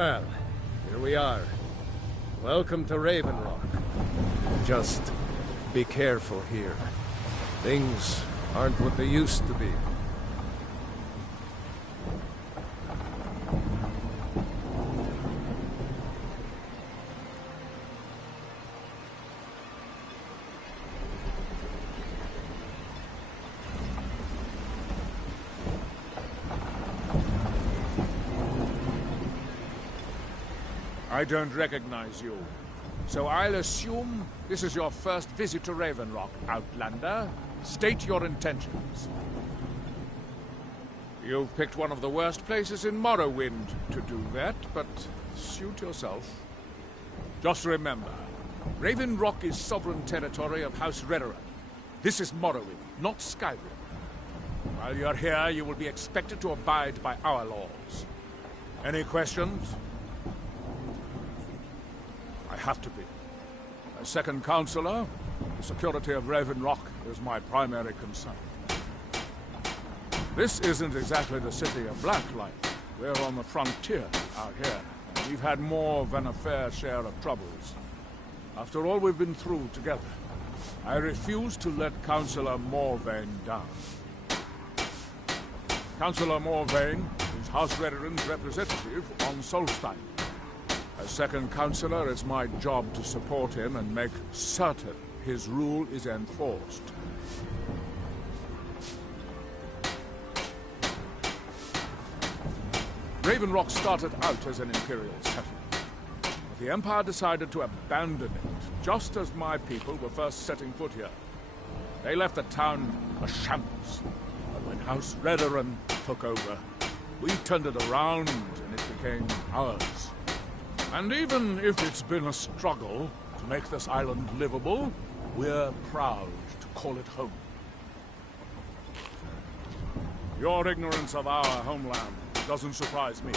Well, here we are. Welcome to Raven Rock. Just be careful here. Things aren't what they used to be. I don't recognize you. So I'll assume this is your first visit to Raven Rock, Outlander. State your intentions. You've picked one of the worst places in Morrowind to do that, but suit yourself. Just remember, Raven Rock is sovereign territory of House Redoran. This is Morrowind, not Skyrim. While you're here, you will be expected to abide by our laws. Any questions? I have to be. As second counselor, the security of Raven Rock is my primary concern. This isn't exactly the city of Blacklight. We're on the frontier out here. We've had more than a fair share of troubles. After all we've been through together, I refuse to let Councillor Morvain down. Councillor Morvain is House Redoran's representative on Solstein. As second counselor, it's my job to support him and make certain his rule is enforced. Raven Rock started out as an Imperial settlement, but the Empire decided to abandon it just as my people were first setting foot here. They left the town a shambles, but when House Redoran took over, we turned it around and it became ours. And even if it's been a struggle to make this island livable, we're proud to call it home. Your ignorance of our homeland doesn't surprise me.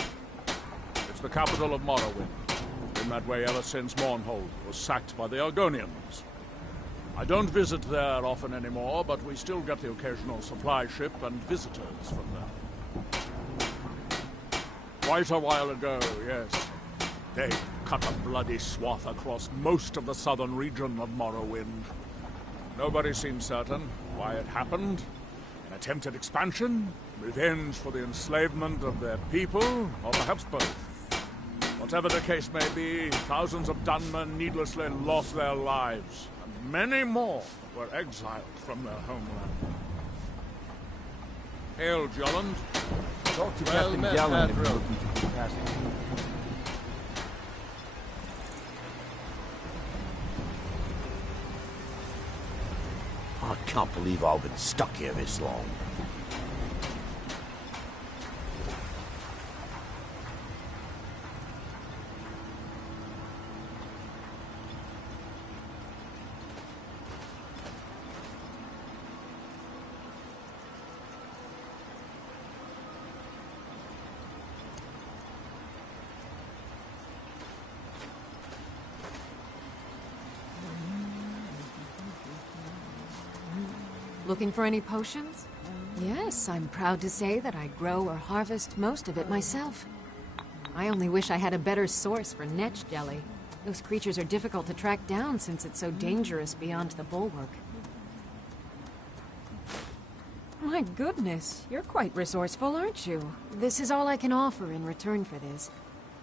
It's the capital of Morrowind. It's been that way ever since Mournhold was sacked by the Argonians. I don't visit there often anymore, but we still get the occasional supply ship and visitors from there. Quite a while ago, yes. They cut a bloody swath across most of the southern region of Morrowind. Nobody seems certain why it happened. An attempted expansion? Revenge for the enslavement of their people? Or perhaps both? Whatever the case may be, thousands of Dunmen needlessly lost their lives, and many more were exiled from their homeland. Hail, Jolland. Talk to Captain Gallen if you're looking to keep passing. I can't believe I've been stuck here this long. Looking for any potions? Yes, I'm proud to say that I grow or harvest most of it myself. I only wish I had a better source for netch jelly. Those creatures are difficult to track down since it's so dangerous beyond the bulwark. My goodness, you're quite resourceful, aren't you? This is all I can offer in return for this.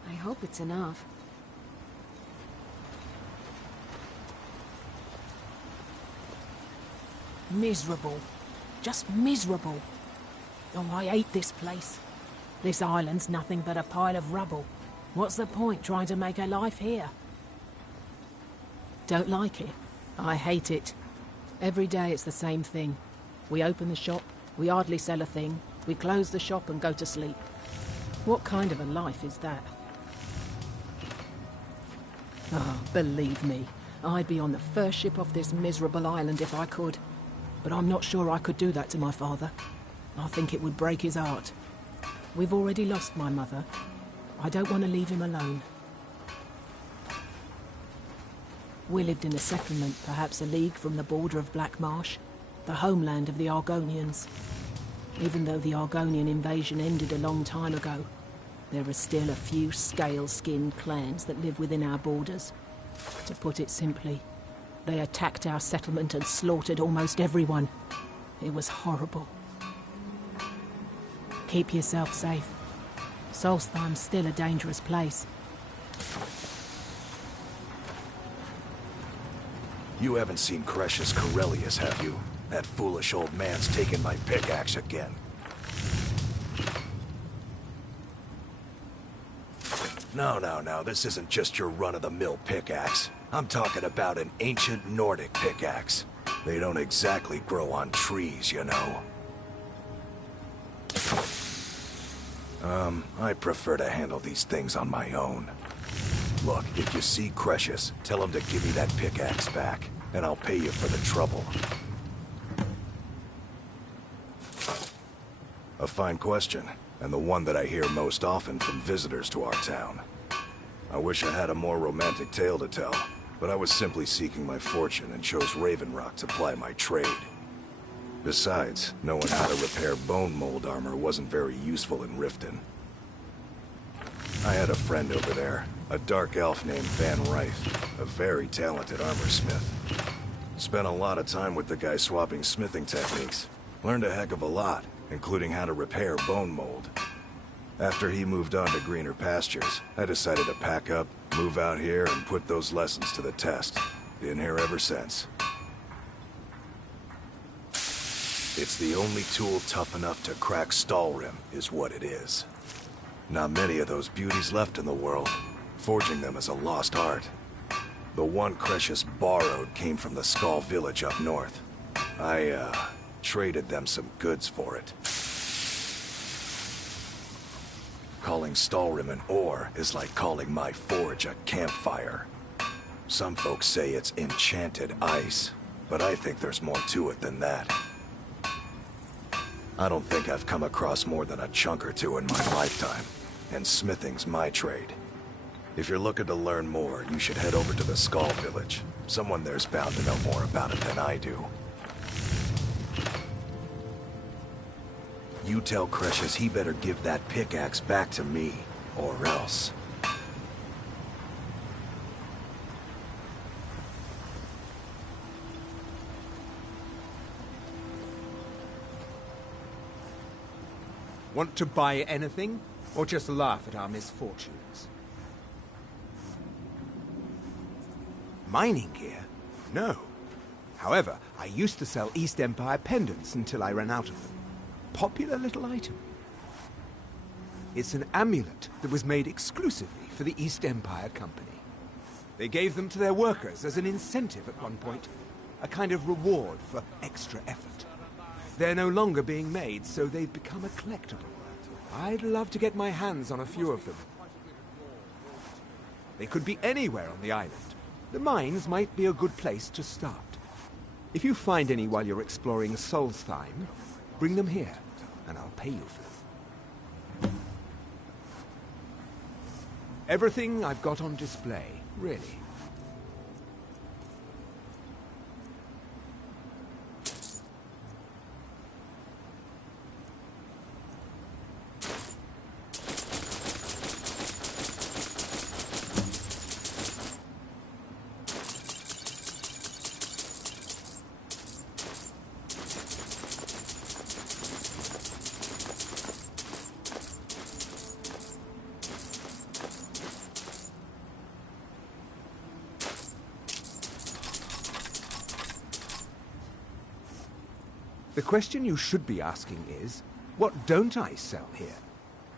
I hope it's enough. Miserable. Just miserable. Oh, I hate this place. This island's nothing but a pile of rubble. What's the point trying to make a life here? Don't like it. I hate it. Every day it's the same thing. We open the shop, we hardly sell a thing, we close the shop and go to sleep. What kind of a life is that? Oh, believe me, I'd be on the first ship off this miserable island if I could. But I'm not sure I could do that to my father. I think it would break his heart. We've already lost my mother. I don't want to leave him alone. We lived in a settlement, perhaps a league from the border of Black Marsh, the homeland of the Argonians. Even though the Argonian invasion ended a long time ago, There are still a few scale-skinned clans that live within our borders. To put it simply, they attacked our settlement and slaughtered almost everyone. It was horrible. Keep yourself safe. Solstheim's still a dangerous place. You haven't seen Crescius Corellius, have you? That foolish old man's taken my pickaxe again. No, this isn't just your run-of-the-mill pickaxe. I'm talking about an ancient Nordic pickaxe. They don't exactly grow on trees, you know. I prefer to handle these things on my own. Look, if you see Crescius, tell him to give me that pickaxe back, and I'll pay you for the trouble. A fine question, and the one that I hear most often from visitors to our town. I wish I had a more romantic tale to tell, but I was simply seeking my fortune and chose Raven Rock to ply my trade. Besides, knowing how to repair bone mold armor wasn't very useful in Riften. I had a friend over there, a dark elf named Van Rife, a very talented armorsmith. Spent a lot of time with the guy swapping smithing techniques. Learned a heck of a lot, including how to repair bone mold. After he moved on to greener pastures, I decided to pack up, move out here, and put those lessons to the test. Been here ever since. It's the only tool tough enough to crack Skyrim, is what it is. Not many of those beauties left in the world. Forging them is a lost art. The one Crescius borrowed came from the Skull village up north. I, traded them some goods for it. Calling Skyrim an ore is like calling my forge a campfire. Some folks say it's enchanted ice, but I think there's more to it than that. I don't think I've come across more than a chunk or two in my lifetime, and smithing's my trade. If you're looking to learn more, you should head over to the Skull village. Someone there's bound to know more about it than I do. You tell Crescius he better give that pickaxe back to me, or else. Want to buy anything, or just laugh at our misfortunes? Mining gear? No. However, I used to sell East Empire pendants until I ran out of them. Popular little item. It's an amulet that was made exclusively for the East Empire Company. They gave them to their workers as an incentive at one point, a kind of reward for extra effort. They're no longer being made, so they've become a collectible. I'd love to get my hands on a few of them. They could be anywhere on the island. The mines might be a good place to start. If you find any while you're exploring Solstheim, bring them here, and I'll pay you for them. Everything I've got on display, really. The question you should be asking is, what don't I sell here?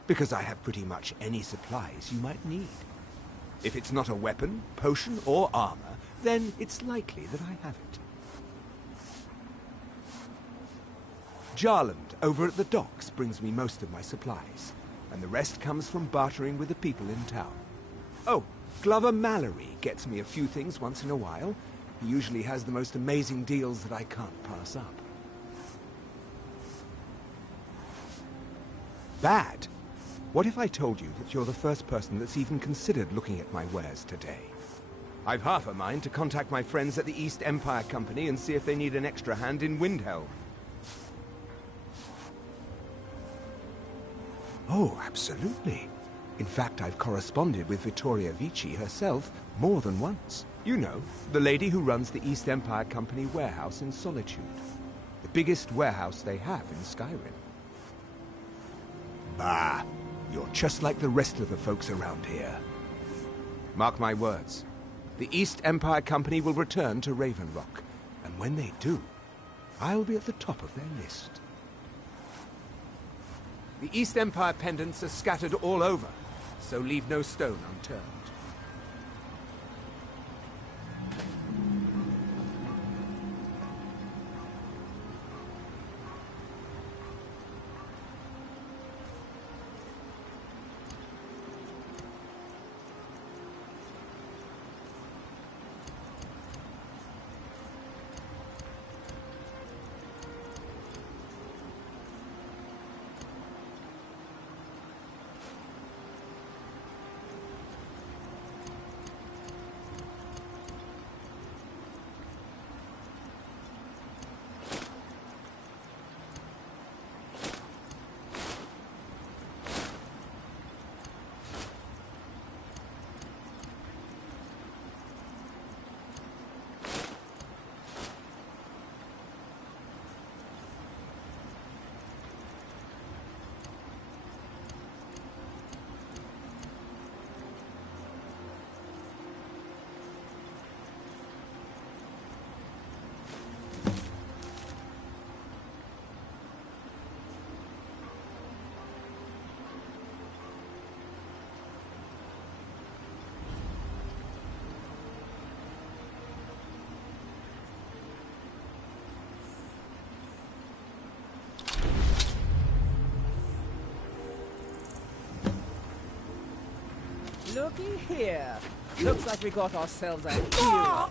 Because I have pretty much any supplies you might need. If it's not a weapon, potion, or armor, then it's likely that I have it. Jarland, over at the docks, brings me most of my supplies, and the rest comes from bartering with the people in town. Oh, Glover Mallory gets me a few things once in a while. He usually has the most amazing deals that I can't pass up. Bad? What if I told you that you're the first person that's even considered looking at my wares today? I've half a mind to contact my friends at the East Empire Company and see if they need an extra hand in Windhelm. Oh, absolutely. In fact, I've corresponded with Vittoria Vici herself more than once. You know, the lady who runs the East Empire Company warehouse in Solitude. The biggest warehouse they have in Skyrim. Bah, you're just like the rest of the folks around here. Mark my words. The East Empire Company will return to Raven Rock, and when they do, I'll be at the top of their list. The East Empire pendants are scattered all over, so leave no stone unturned. Looky here. Looks like we got ourselves a hero.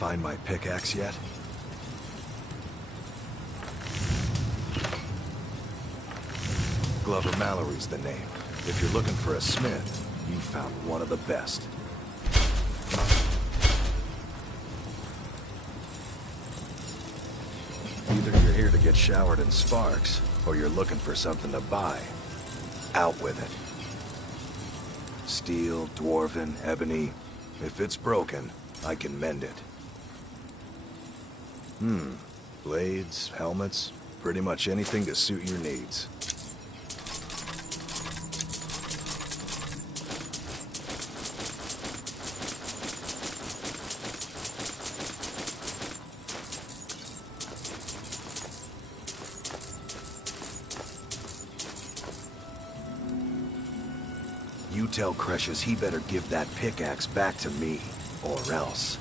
Find my pickaxe yet? Glover Mallory's the name. If you're looking for a smith, you found one of the best. Either you're here to get showered in sparks, or you're looking for something to buy. Out with it. Steel, dwarven, ebony. If it's broken, I can mend it. Blades, helmets, pretty much anything to suit your needs. tell Cresius he better give that pickaxe back to me, or else.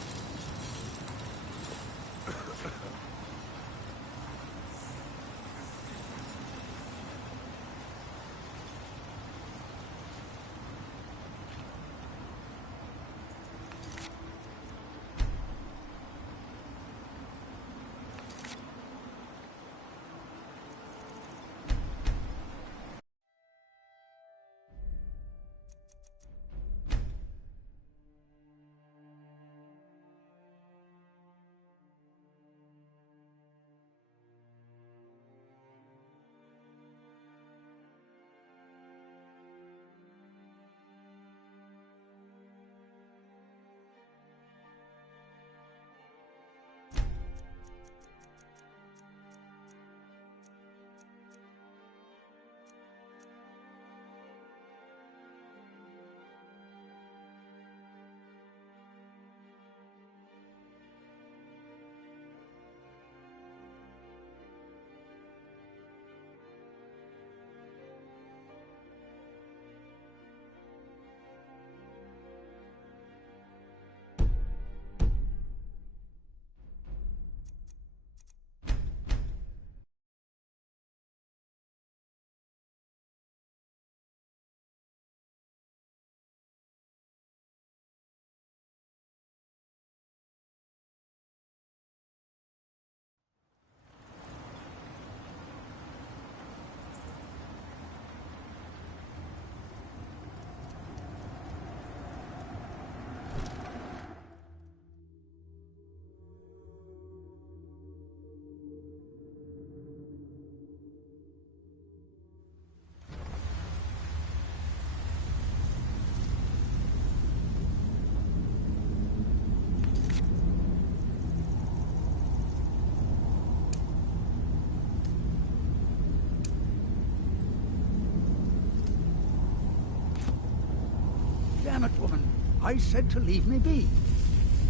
Damn it, woman. I said to leave me be.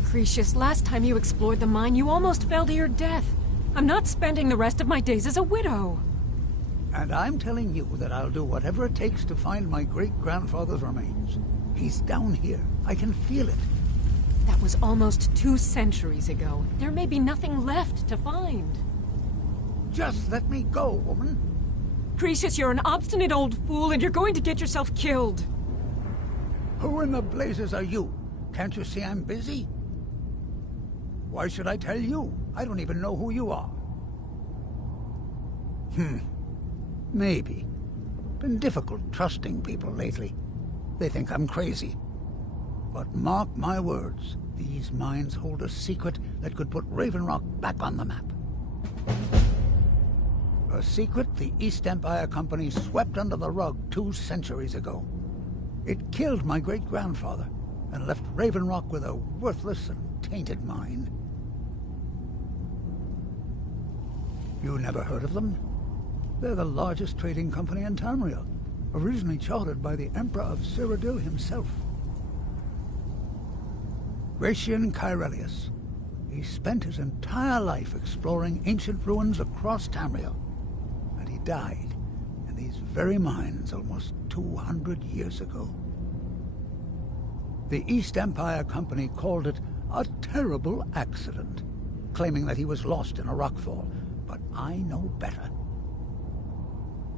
Cresius, last time you explored the mine, you almost fell to your death. I'm not spending the rest of my days as a widow. And I'm telling you that I'll do whatever it takes to find my great-grandfather's remains. He's down here. I can feel it. That was almost 2 centuries ago. There may be nothing left to find. Just let me go, woman. Cresius, you're an obstinate old fool, and you're going to get yourself killed. Who in the blazes are you? Can't you see I'm busy? Why should I tell you? I don't even know who you are. Maybe. Been difficult trusting people lately. They think I'm crazy. But mark my words, these mines hold a secret that could put Raven Rock back on the map. A secret the East Empire Company swept under the rug 2 centuries ago. It killed my great-grandfather and left Raven Rock with a worthless and tainted mine. You never heard of them? They're the largest trading company in Tamriel, originally chartered by the Emperor of Cyrodiil himself. Gratian Kyrelius. He spent his entire life exploring ancient ruins across Tamriel, and he died in these very mines almost 200 years ago. The East Empire Company called it a terrible accident, claiming that he was lost in a rockfall, but I know better.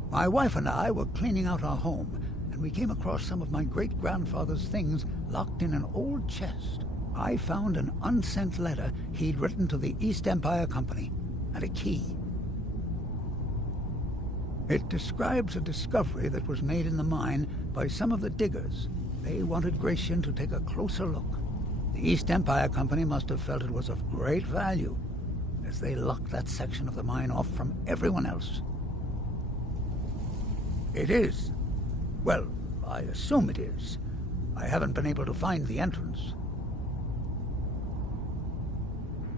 My wife and I were cleaning out our home, and we came across some of my great-grandfather's things locked in an old chest. I found an unsent letter he'd written to the East Empire Company, and a key. It describes a discovery that was made in the mine by some of the diggers. They wanted Gratian to take a closer look. The East Empire Company must have felt it was of great value, as they locked that section of the mine off from everyone else. It is. Well, I assume it is. I haven't been able to find the entrance.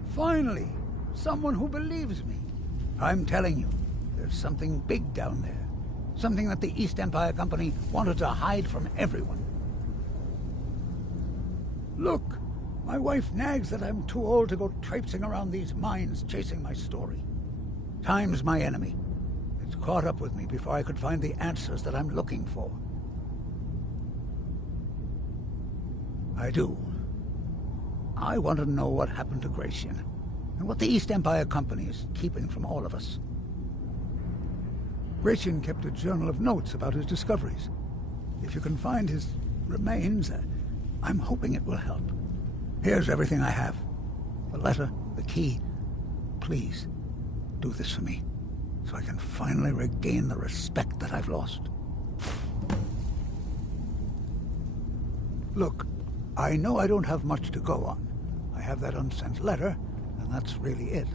Finally, someone who believes me. I'm telling you, there's something big down there. Something that the East Empire Company wanted to hide from everyone. Look, my wife nags that I'm too old to go traipsing around these mines chasing my story. Time's my enemy. It's caught up with me before I could find the answers that I'm looking for. I do. I want to know what happened to Gratian, and what the East Empire Company is keeping from all of us. Gratian kept a journal of notes about his discoveries. If you can find his remains, I'm hoping it will help. Here's everything I have. The letter, the key. Please, do this for me, so I can finally regain the respect that I've lost. Look, I know I don't have much to go on. I have that unsent letter, and that's really it.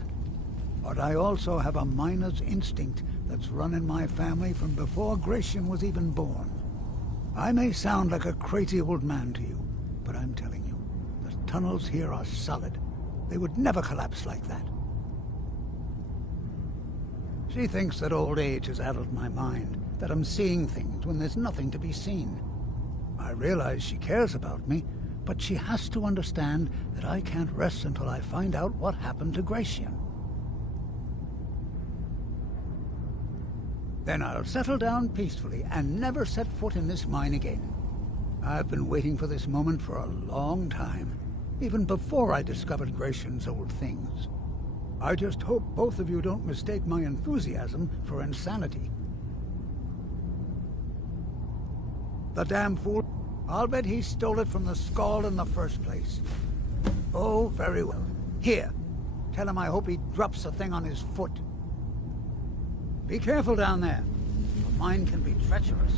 But I also have a miner's instinct that's run in my family from before Gratian was even born. I may sound like a crazy old man to you, but I'm telling you, the tunnels here are solid. They would never collapse like that. She thinks that old age has addled my mind, that I'm seeing things when there's nothing to be seen. I realize she cares about me, but she has to understand that I can't rest until I find out what happened to Gratian. Then I'll settle down peacefully and never set foot in this mine again. I've been waiting for this moment for a long time, even before I discovered Gratian's old things. I just hope both of you don't mistake my enthusiasm for insanity. The damn fool. I'll bet he stole it from the Skald in the first place. Oh, very well. Here. Tell him I hope he drops the thing on his foot. Be careful down there. The mine can be treacherous.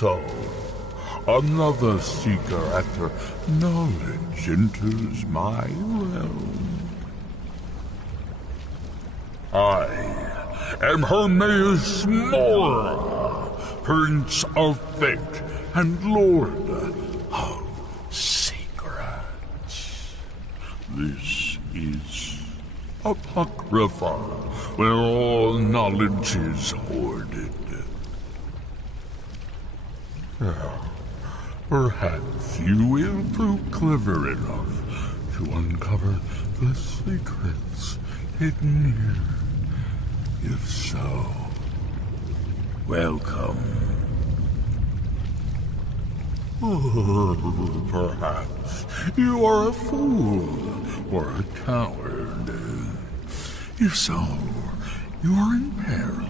So, another seeker after knowledge enters my realm. I am Hermaeus Mora, Prince of Fate and Lord of Secrets. This is Apocrypha, where all knowledge is hoarded. Perhaps you will prove clever enough to uncover the secrets hidden here. If so, welcome. Oh, perhaps you are a fool or a coward. If so, you are in peril.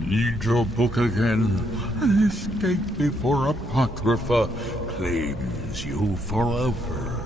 Read your book again and escape before Apocrypha claims you forever.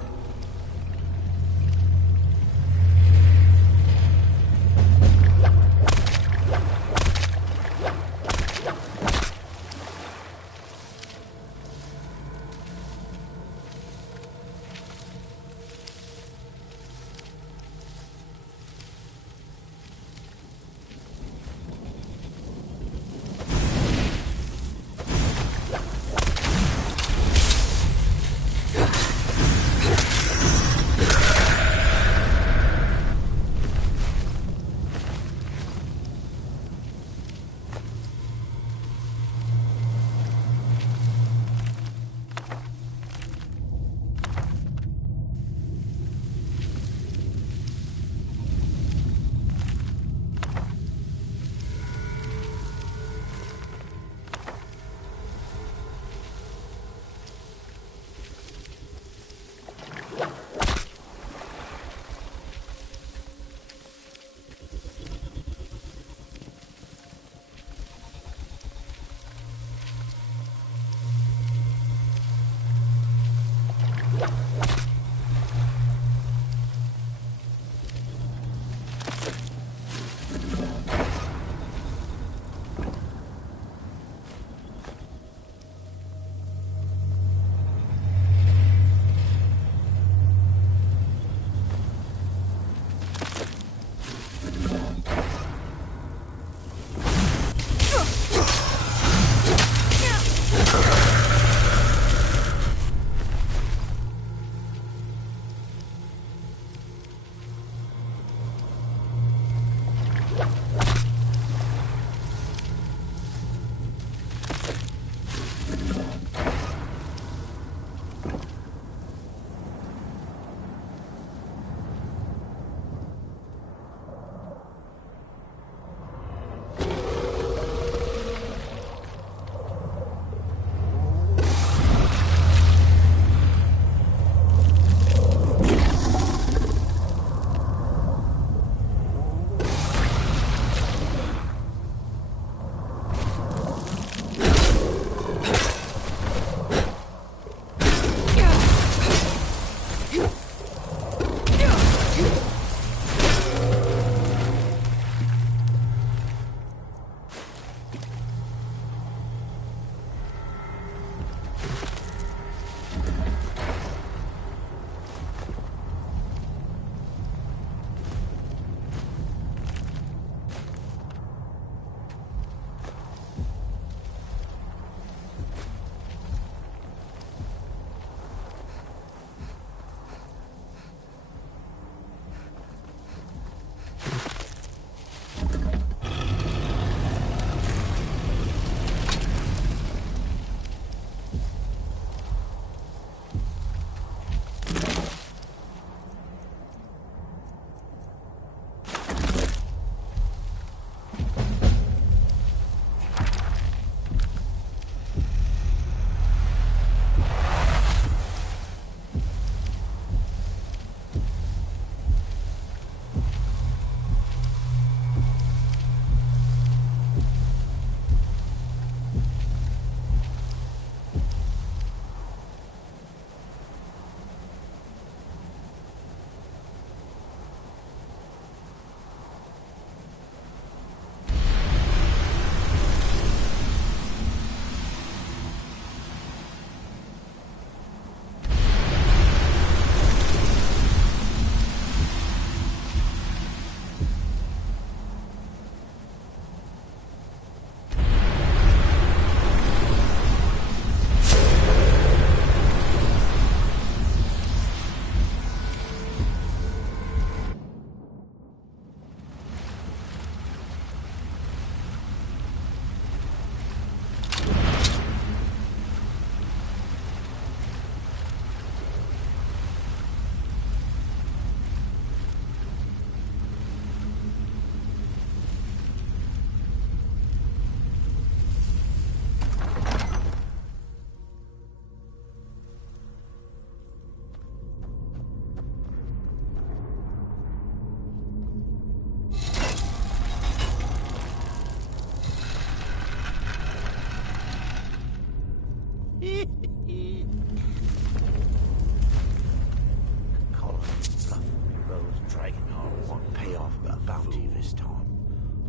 bounty this time.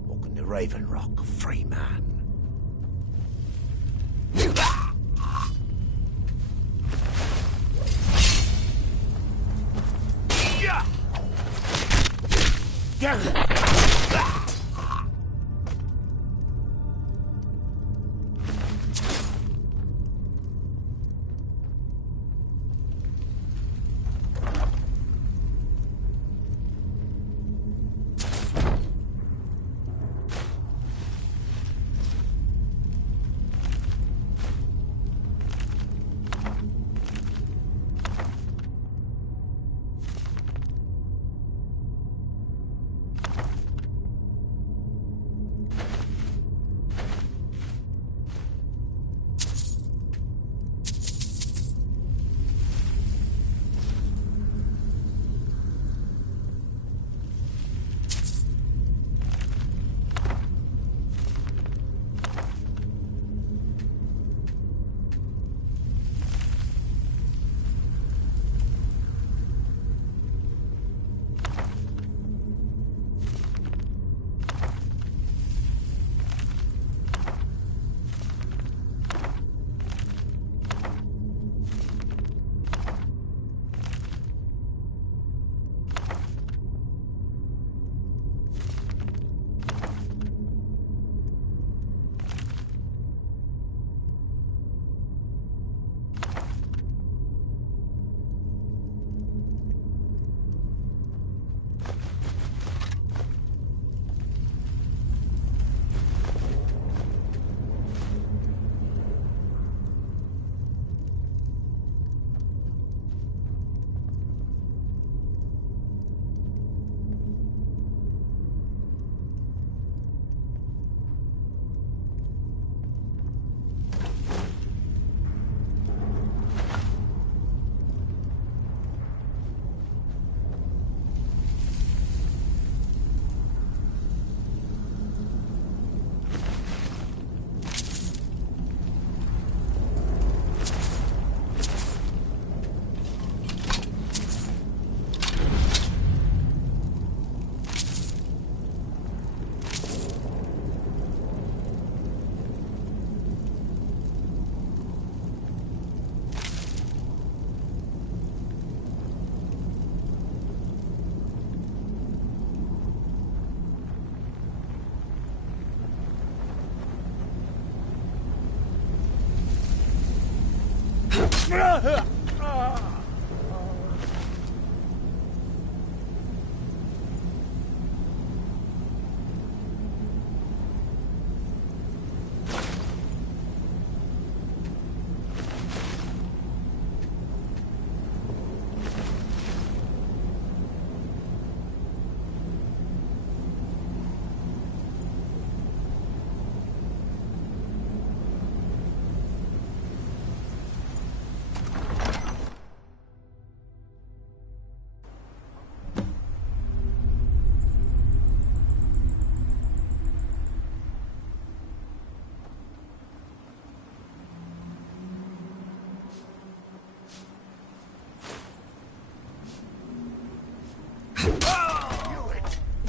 Walking the Raven Rock, a free man.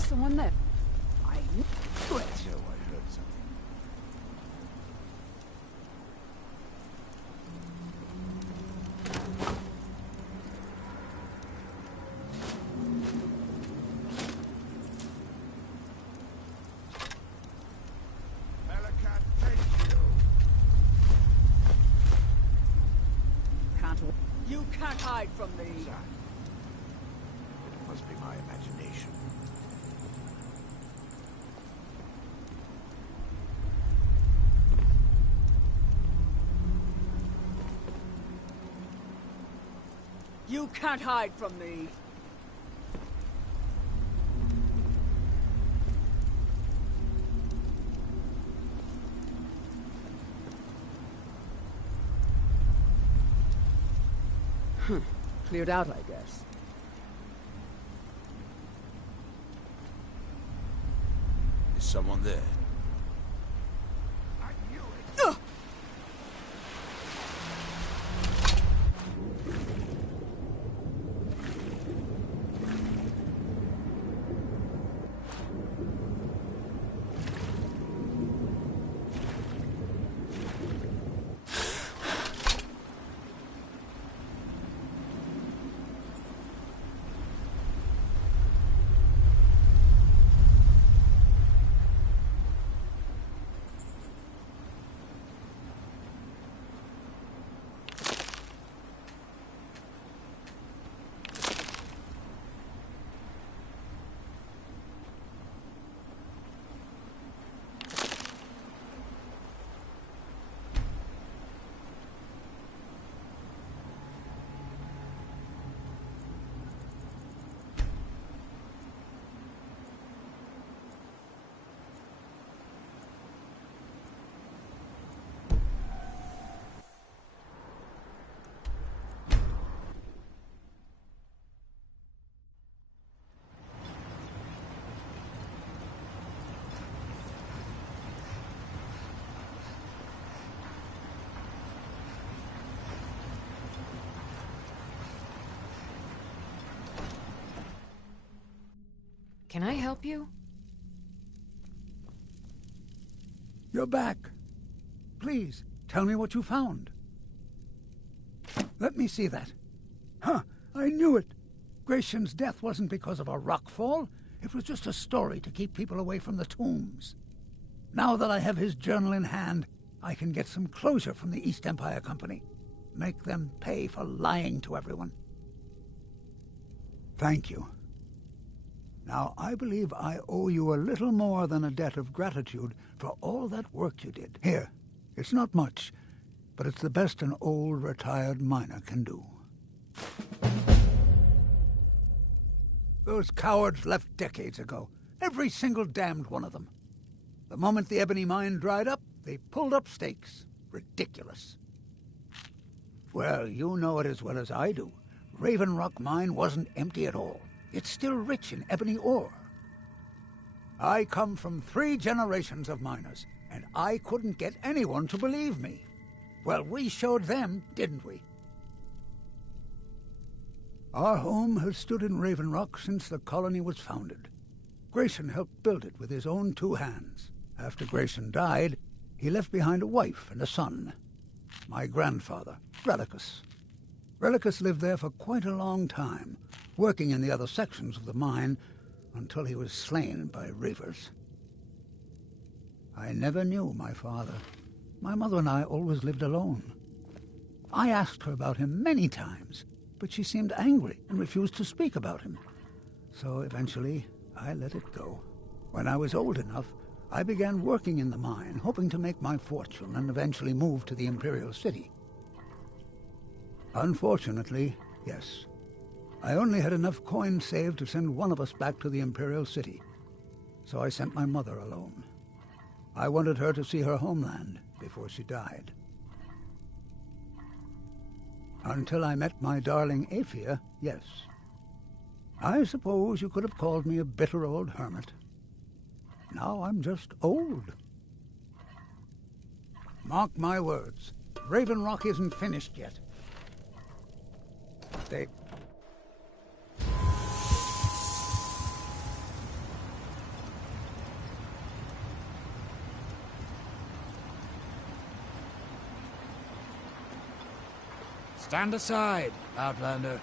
Someone there. I knew it. So I heard something. You can't hide from me. It must be my imagination. You can't hide from me. Cleared out, I guess. Is someone there? Can I help you? You're back. Please, tell me what you found. Let me see that. Huh, I knew it. Gratian's death wasn't because of a rock fall. It was just a story to keep people away from the tombs. Now that I have his journal in hand, I can get some closure from the East Empire Company. Make them pay for lying to everyone. Thank you. Now, I believe I owe you a little more than a debt of gratitude for all that work you did. Here, it's not much, but it's the best an old retired miner can do. Those cowards left decades ago. Every single damned one of them. The moment the ebony mine dried up, they pulled up stakes. Ridiculous. Well, you know it as well as I do. Raven Rock Mine wasn't empty at all. It's still rich in ebony ore. I come from 3 generations of miners, and I couldn't get anyone to believe me. Well, we showed them, didn't we? Our home has stood in Raven Rock since the colony was founded. Grayson helped build it with his own 2 hands. After Grayson died, he left behind a wife and a son. My grandfather, Relicus. Relicus lived there for quite a long time, working in the other sections of the mine until he was slain by Reavers. I never knew my father. My mother and I always lived alone. I asked her about him many times, but she seemed angry and refused to speak about him. So eventually, I let it go. When I was old enough, I began working in the mine, hoping to make my fortune and eventually move to the Imperial City. Unfortunately, yes. I only had enough coins saved to send one of us back to the Imperial City. So I sent my mother alone. I wanted her to see her homeland before she died. Until I met my darling Aphia, yes. I suppose you could have called me a bitter old hermit. Now I'm just old. Mark my words, Raven Rock isn't finished yet. They... Stand aside, Outlander.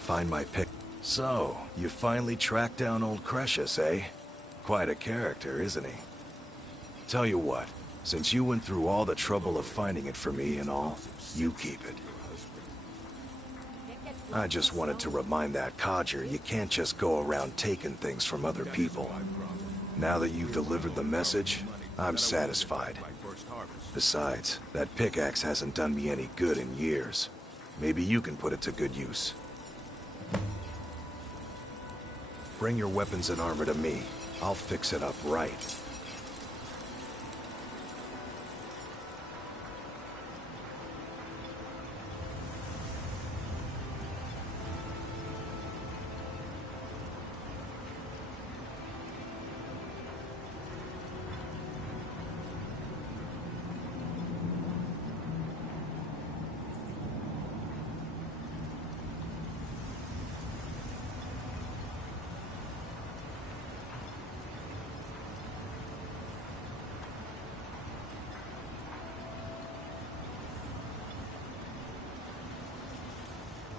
Find my pick. So, you finally tracked down old Crucius, eh? Quite a character, isn't he? Tell you what, since you went through all the trouble of finding it for me and all, you keep it. I just wanted to remind that codger you can't just go around taking things from other people. Now that you've delivered the message, I'm satisfied. Besides, that pickaxe hasn't done me any good in years. Maybe you can put it to good use. Bring your weapons and armor to me. I'll fix it up right.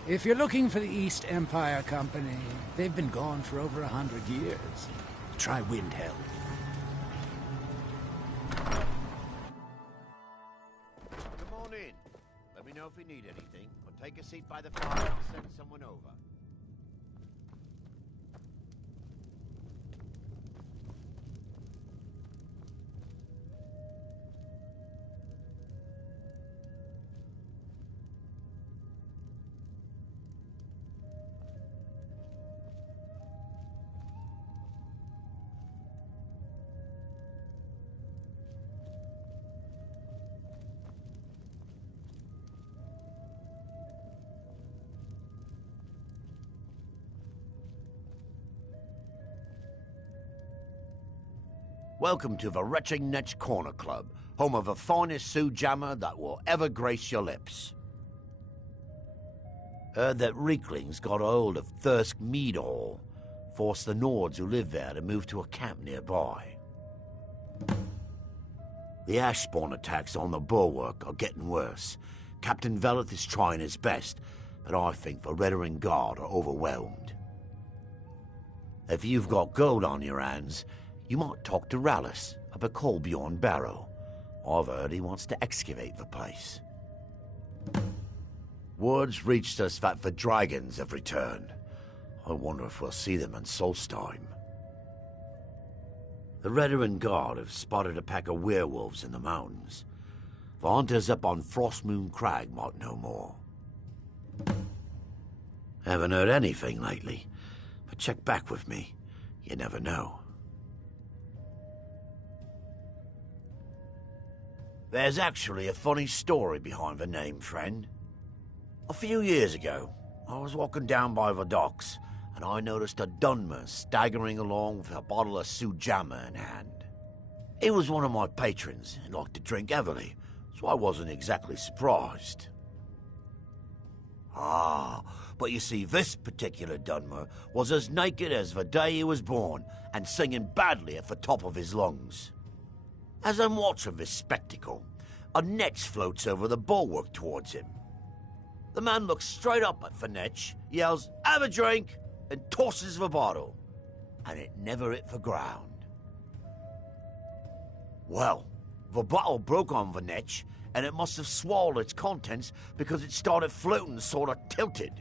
If you're looking for the East Empire Company, they've been gone for over 100 years. Try Windhelm. Come on in. Let me know if you need anything, or take a seat by the fire and I'll send someone over. Welcome to the Retching Netch Corner Club, home of the finest Sioux jammer that will ever grace your lips. Heard that Reeklings got a hold of Thirsk Mead Hall, forced the Nords who live there to move to a camp nearby. The Ashspawn attacks on the bulwark are getting worse. Captain Veleth is trying his best, but I think the Redoran Guard are overwhelmed. If you've got gold on your hands, you might talk to Rallis up at Colbjorn Barrow. I've heard he wants to excavate the place. Word's reached us that the dragons have returned. I wonder if we'll see them in Solstheim. The Redoran Guard have spotted a pack of werewolves in the mountains. The hunters up on Frostmoon Crag might know more. Haven't heard anything lately, but check back with me. You never know. There's actually a funny story behind the name, friend. A few years ago, I was walking down by the docks, and I noticed a Dunmer staggering along with a bottle of Sujamma in hand. He was one of my patrons and liked to drink heavily, so I wasn't exactly surprised. But you see, this particular Dunmer was as naked as the day he was born and singing badly at the top of his lungs. As I'm watching this spectacle, a netch floats over the bulwark towards him. The man looks straight up at the netch, yells, "Have a drink!" and tosses the bottle. And it never hit the ground. Well, the bottle broke on the netch, and it must have swallowed its contents because it started floating sort of tilted.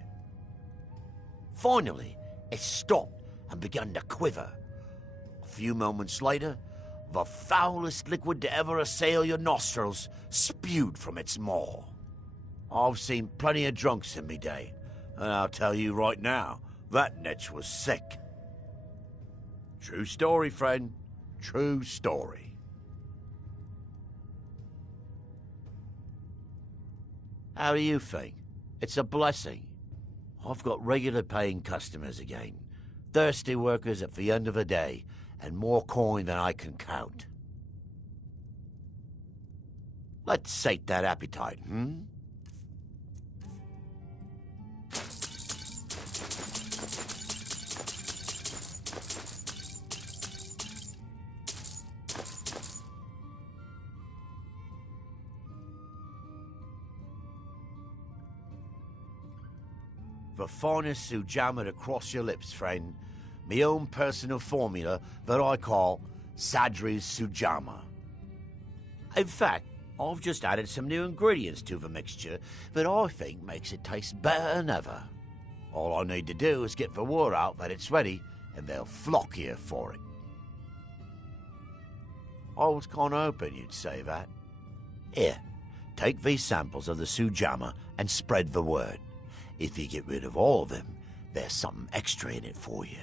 Finally, it stopped and began to quiver. A few moments later, the foulest liquid to ever assail your nostrils spewed from its maw. I've seen plenty of drunks in me day, and I'll tell you right now, that netch was sick. True story, friend. True story. How do you think? It's a blessing. I've got regular paying customers again. Thirsty workers at the end of the day, and more coin than I can count. Let's sate that appetite, The finest Sujamma to cross your lips, friend. My own personal formula that I call Sadri's Sujamma. In fact, I've just added some new ingredients to the mixture that I think makes it taste better than ever. All I need to do is get the word out that it's ready, and they'll flock here for it. I was kind of hoping you'd say that. Here, take these samples of the Sujamma and spread the word. If you get rid of all of them, there's something extra in it for you.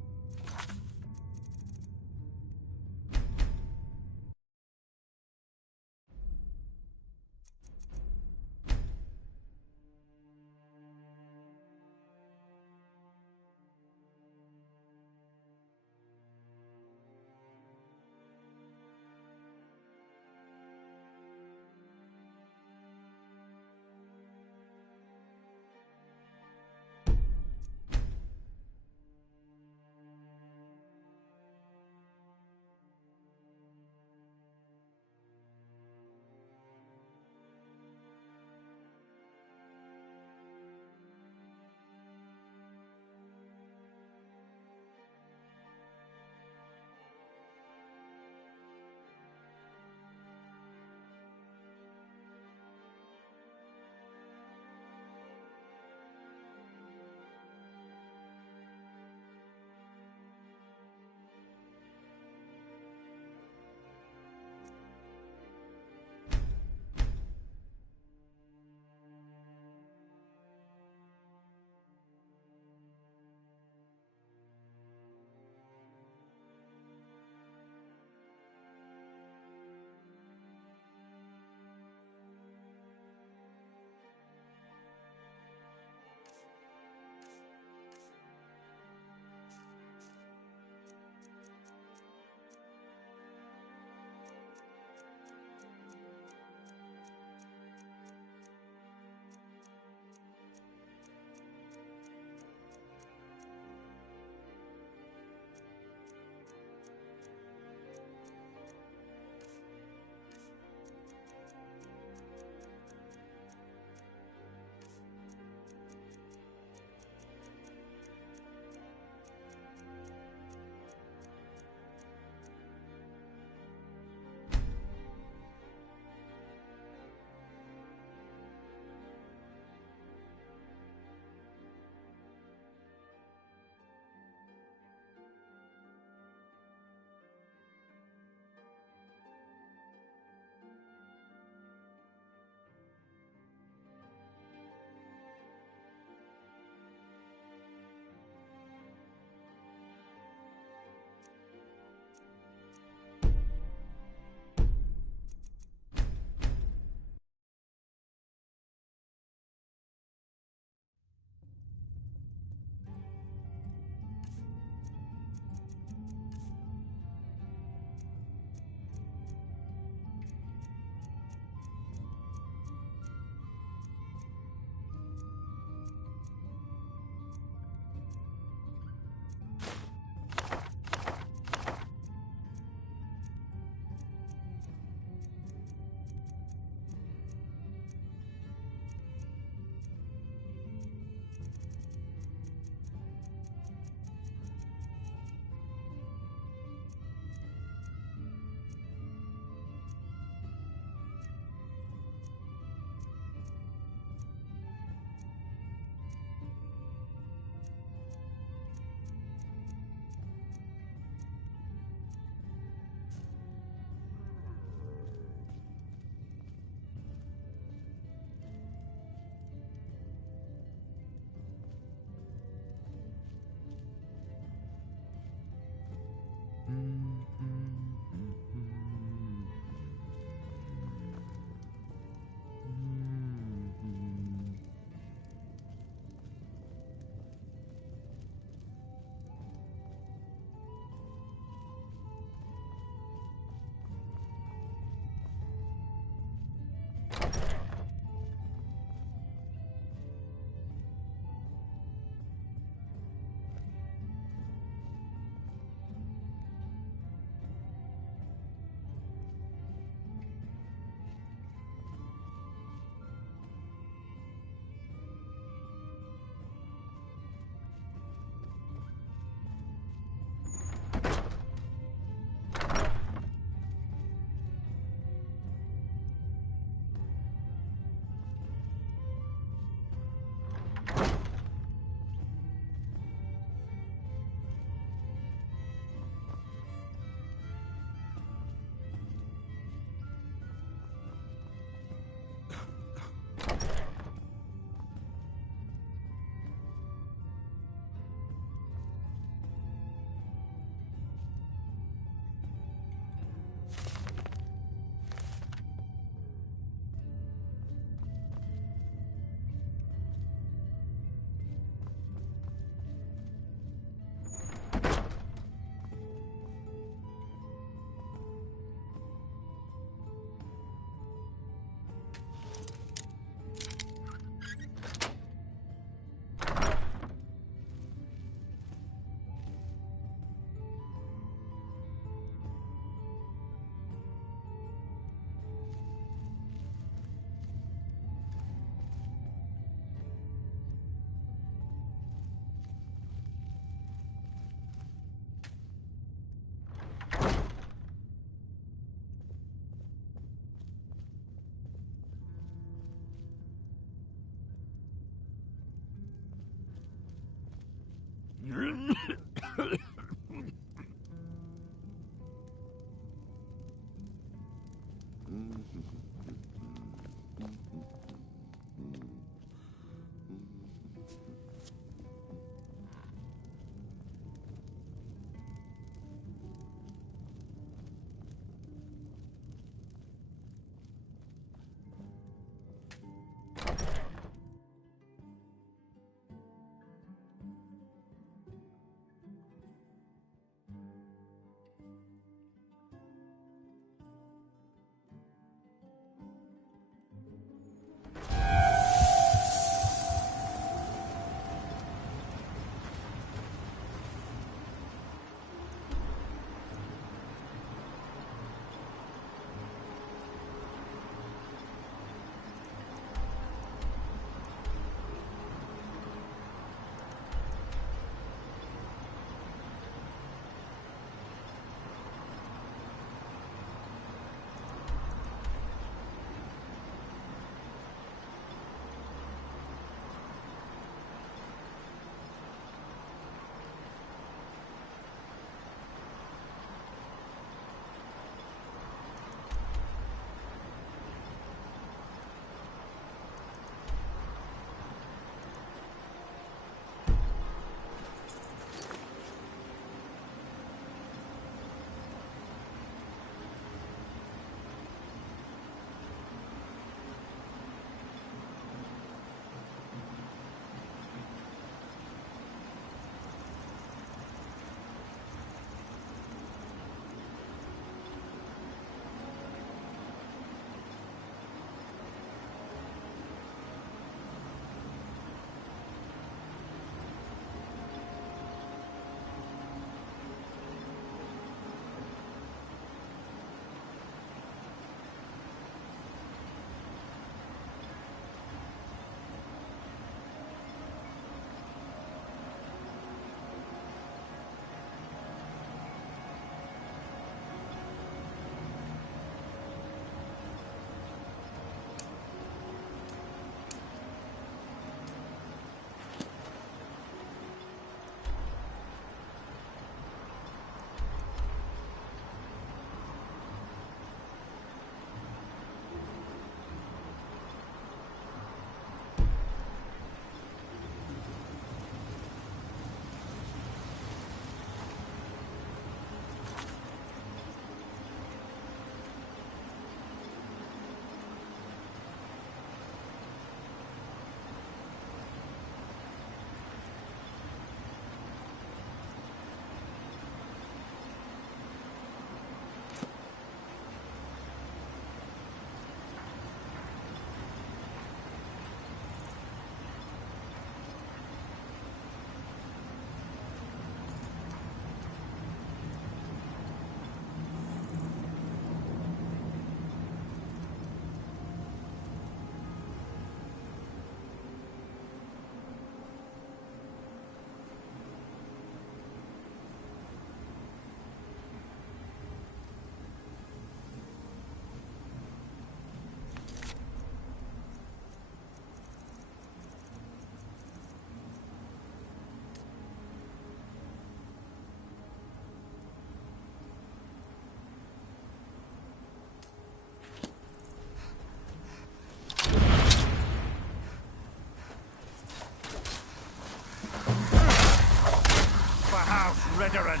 Veteran,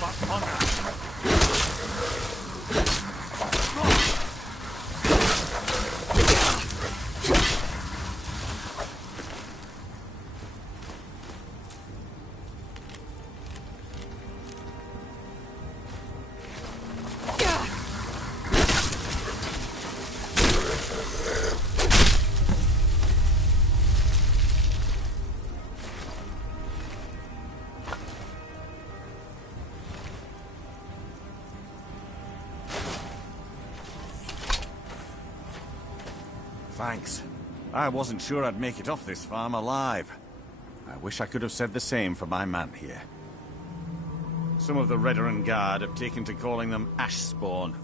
but honor. Thanks. I wasn't sure I'd make it off this farm alive. I wish I could have said the same for my man here. Some of the Redoran Guard have taken to calling them Ashspawn.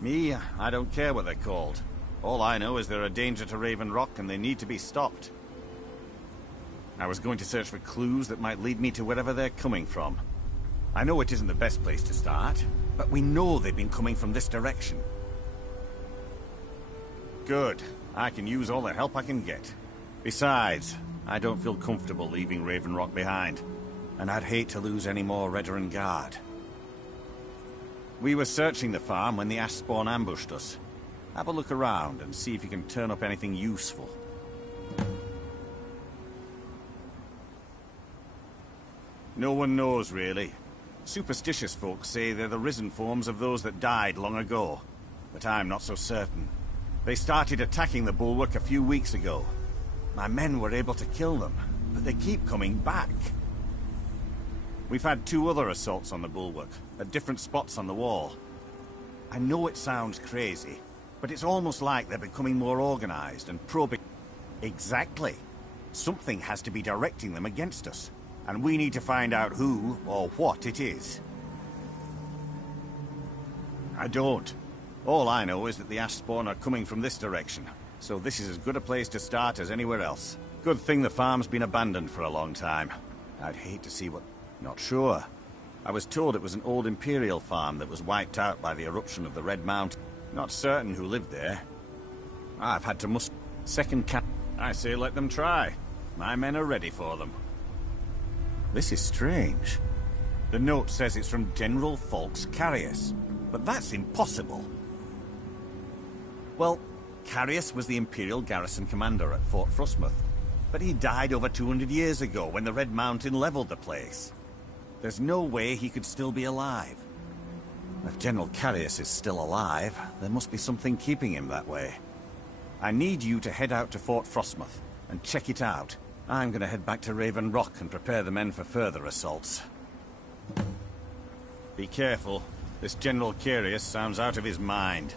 Me, I don't care what they're called. All I know is they're a danger to Raven Rock and they need to be stopped. I was going to search for clues that might lead me to wherever they're coming from. I know it isn't the best place to start, but we know they've been coming from this direction. Good. I can use all the help I can get. Besides, I don't feel comfortable leaving Raven Rock behind, and I'd hate to lose any more Redoran Guard. We were searching the farm when the Ash Spawn ambushed us. Have a look around and see if you can turn up anything useful. No one knows, really. Superstitious folks say they're the risen forms of those that died long ago, but I'm not so certain. They started attacking the bulwark a few weeks ago. My men were able to kill them, but they keep coming back. We've had 2 other assaults on the bulwark, at different spots on the wall. I know it sounds crazy, but it's almost like they're becoming more organized and probing. Exactly. Something has to be directing them against us, and we need to find out who or what it is. I don't. All I know is that the Ash Spawn are coming from this direction, so this is as good a place to start as anywhere else. Good thing the farm's been abandoned for a long time. I'd hate to see what... Not sure. I was told it was an old Imperial farm that was wiped out by the eruption of the Red Mountain. Not certain who lived there. I've had to second cap... I say let them try. My men are ready for them. This is strange. The note says it's from General Falks Carius, but that's impossible. Well, Carius was the Imperial garrison commander at Fort Frostmoth, but he died over 200 years ago when the Red Mountain leveled the place. There's no way he could still be alive. If General Carius is still alive, there must be something keeping him that way. I need you to head out to Fort Frostmoth and check it out. I'm gonna head back to Raven Rock and prepare the men for further assaults. Be careful. This General Carius sounds out of his mind.